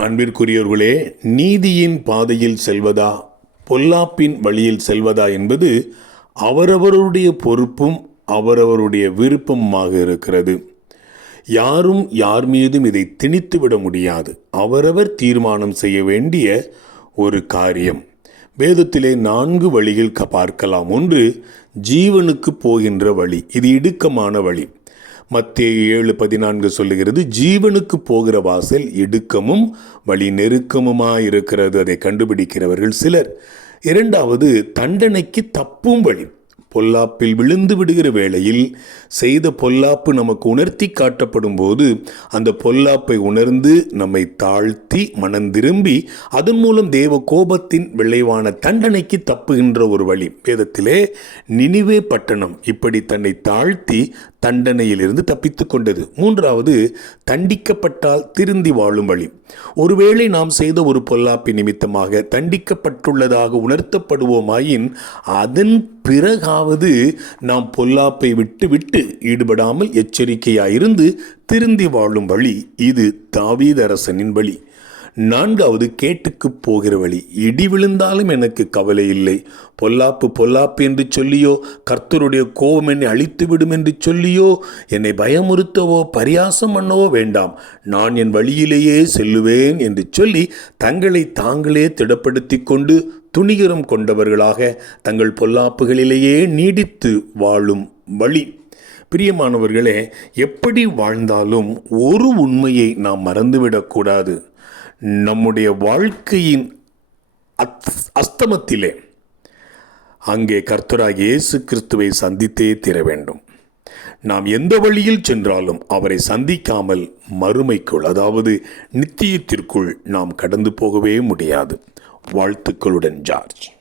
அன்பிற்குரியவர்களே நீதியின் பாதையில் செல்வதா பொல்லாப்பின் வழியில் செல்வதா என்பது அவரவருடைய பொறுப்பும் அவரவருடைய விருப்பமாக இருக்கிறது. யாரும் யார் மீதும் இதை திணித்து விட முடியாது. அவரவர் தீர்மானம் செய்ய வேண்டிய ஒரு காரியம். வேதத்திலே நான்கு வழிகள் க- பார்க்கலாம். ஒன்று ஜீவனுக்கு போகின்ற வழி. இது இடுக்கமான வழி. மத்திய ஏழு பதினான்கு சொல்லுகிறது ஜீவனுக்கு போகிற வாசல் இடுக்கமும் வழி நெருக்கமுமாயிருக்கிறது. அதை கண்டுபிடிக்கிறவர்கள் சிலர். இரண்டாவது தண்டனைக்கு தப்பும் வழி. பொல்லாப்பில் விழுந்து விடுகிற வேளையில் செய்த பொல்லாப்பு நமக்கு உணர்த்தி காட்டப்படும் போது அந்த பொல்லாப்பை உணர்ந்து நம்மை தாழ்த்தி மனம் திரும்பி அதன் மூலம் தேவ கோபத்தின் விளைவான தண்டனைக்கு தப்புகின்ற ஒரு வழி. வேதத்திலே நினிவே பட்டணம் இப்படி தன்னை தாழ்த்தி தண்டனையிலிருந்து தப்பித்து கொண்டது. மூன்றாவது தண்டிக்கப்பட்டால் திருந்தி வாழும் வழி. ஒருவேளை நாம் செய்த ஒரு பொல்லாப்பி நிமித்தமாக தண்டிக்கப்பட்டுள்ளதாக உணர்த்தப்படுவோமாயின் அதன் பிறகாவது நாம் பொல்லாப்பை விட்டு விட்டு ஈடுபடாமல் எச்சரிக்கையாயிருந்து திருந்தி வாழும் வழி இது தாவீதரசனின் வழி. நான்காவது கேட்டுக்கு போகிற வழி இடி விழுந்தாலும் எனக்கு கவலை இல்லை. பொல்லாப்பு பொல்லாப்பு என்று சொல்லியோ கர்த்தருடைய கோபம் என்னை அழித்துவிடும் என்று சொல்லியோ என்னை பயமுறுத்தவோ பரியாசம் பண்ணவோ வேண்டாம். நான் என் வழியிலேயே செல்லுவேன் என்று சொல்லி தங்களை தாங்களே திடப்படுத்தி கொண்டு துணிகரம் கொண்டவர்களாக தங்கள் பொல்லாப்புகளிலேயே நீடித்து வாழும் வழி. பிரியமானவர்களே எப்படி வாழ்ந்தாலும் ஒரு உண்மையை நாம் மறந்துவிடக்கூடாது நம்முடைய வாழ்க்கையின் அத்- அஸ்தமத்திலே அங்கே கர்த்தராக இயேசு கிறிஸ்துவை சந்தித்தே தீர வேண்டும். நாம் எந்த வழியில் சென்றாலும் அவரை சந்திக்காமல் மறுமைக்குள் அதாவது நித்தியத்திற்குள் நாம் கடந்து போகவே முடியாது. வாழ்த்துக்களுடன் ஜார்ஜ்.